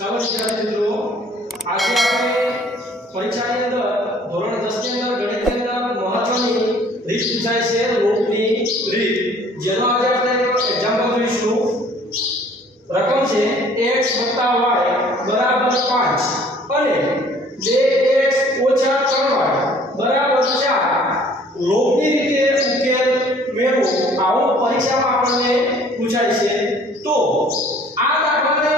ચાલો વિદ્યાર્થી મિત્રો, આજે આપણે પરીક્ષાની અંદર ધોરણ 10 ની અંદર ગણિતની અંદર મહત્વની રીત પૂછાય છે, લોપની રીત, જેનો આજે આપણે એક્ઝામ્પલ જોઈશું. રકમ છે x + y = 5 અને 2x - 3y = 4. લોપની રીતે ઉકેલ મેળવો, આવો પરીક્ષામાં આપણને પૂછાય છે. તો આ દાખલાને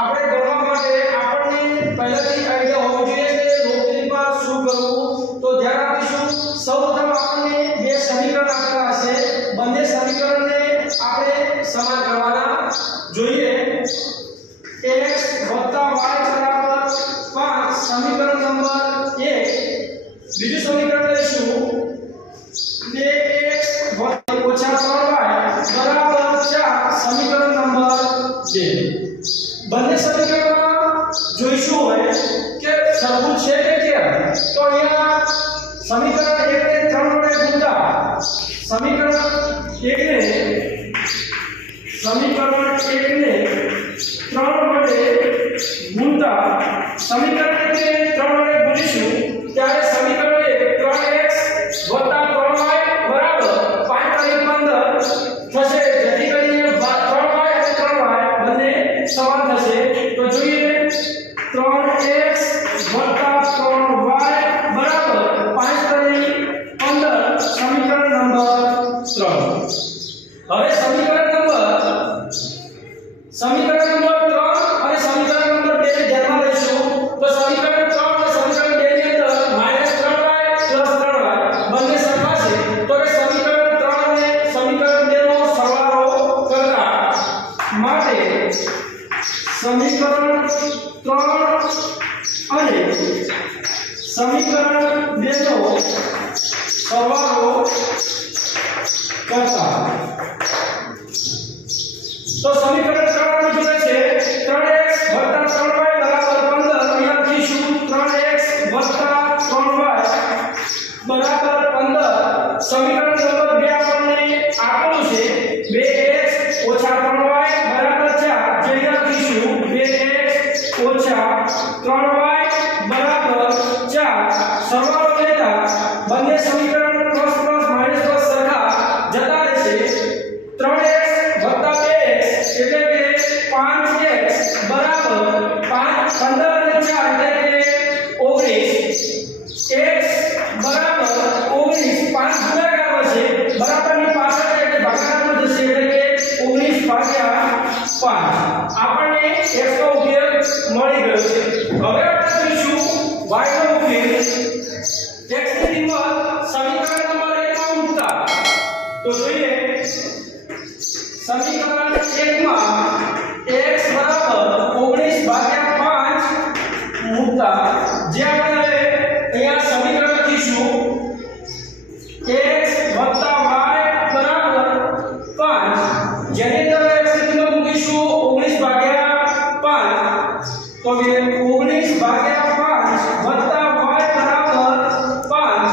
આપણે ગણવા માટે આપણને પહેલાથી આઈડિયા હોવો જોઈએ કે લોપની રીતમાં શું કરવું. તો ધ્યાન આપીશું. સૌપ્રથમ આપણને બે સમીકરણ આપેલા હશે, બંને સમીકરણને આપણે સમાન કરવાના જોઈએ. x + y = 5 સમીકરણ નંબર 1. બીજું સમીકરણ લઈશું 2x - 3y = 4 સમીકરણ નંબર 2. બંને સમીકરણમાં જોઈશું હોય કે સરખું છે કે કેમ. તો અહીંયા સમીકરણ 1 ને 3 વડે ગુણતા સમીકરણ 1 ને 3 વડે ગુણતા સમીકરણ 1 ને 3 વડે ગુણીશું ત્યારે સમીકરણ 1 3x + 3y = 5 થશે, જેથી કરીને 3y અને 3y બંને સમાન થશે. તો જોઈએ 3x + 3y = 5 સમીકરણ નંબર 3. હવે સમીકરણ નંબર 3 અને સમીકરણ નંબર 2 ને ધ્યાનમાં લઈશું. તો સમીકરણ 3 અને સમીકરણ 2 ની અંદર -3y + 3y બંને સરખા છે. તો કે સમીકરણ 3 અને સમીકરણ 2 નો સરવાળો કરતા માટે સમીકરણ 3 અને સમીકરણ 2 નો સરવાળો કરતા તો સમીકરણ 3 માં જોડે છે 3x + 3y = 15. અહીંયા લખીશું 3x + 3y = 15. સમીકરણ નંબર 2 આપણને આપેલું છે 2x - 3y = 4. જે લખીશું 2x - 3y = 4. સરવાળો લેતા બંને સમીકરણ પ્લસ પ્લસ માઈનસ પ્લસ સરખા જતા રહેશે. 3x + 2x એટલે કે 5x = 5 15 અને 4 એટલે કે 19. x = 19 5 ગુણાકાર છે બરાબરની પાછળ એટલે ભાગાકારમાં જશે એટલે કે 19/5. આપણને x નો ઉકેલ મળી ગયો છે. હવે આપણે જોઈશું y નો ઉકેલ. x ની કિંમત સમીકરણ નંબર 1 માં મૂકતા તો જોઈએ સમીકરણ 1 માં x = 19/5 મૂકતા જે આપણે અહીંયા સમીકરણ લખીશું x + y = 5. જેની અંદર x ની કિંમત મૂકીશું 19/5. તો કે 19/5 + y = 5.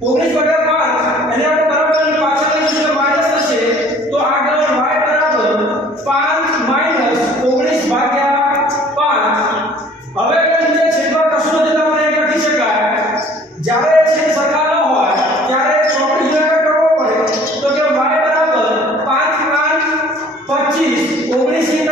19/5 એને આપણે બરાબરની પાછળ લઈશું તો માઈનસ થશે. તો આગળ y = 5 - 19/5. હવે નીચે છેદમાં કશું નથી તો આપણે લખી શકાય. જ્યારે છેદ સરખા ન હોય ત્યારે ચોકડી ગુણાકાર કરવો પડે. તો કે y = 5 × 25 19 ×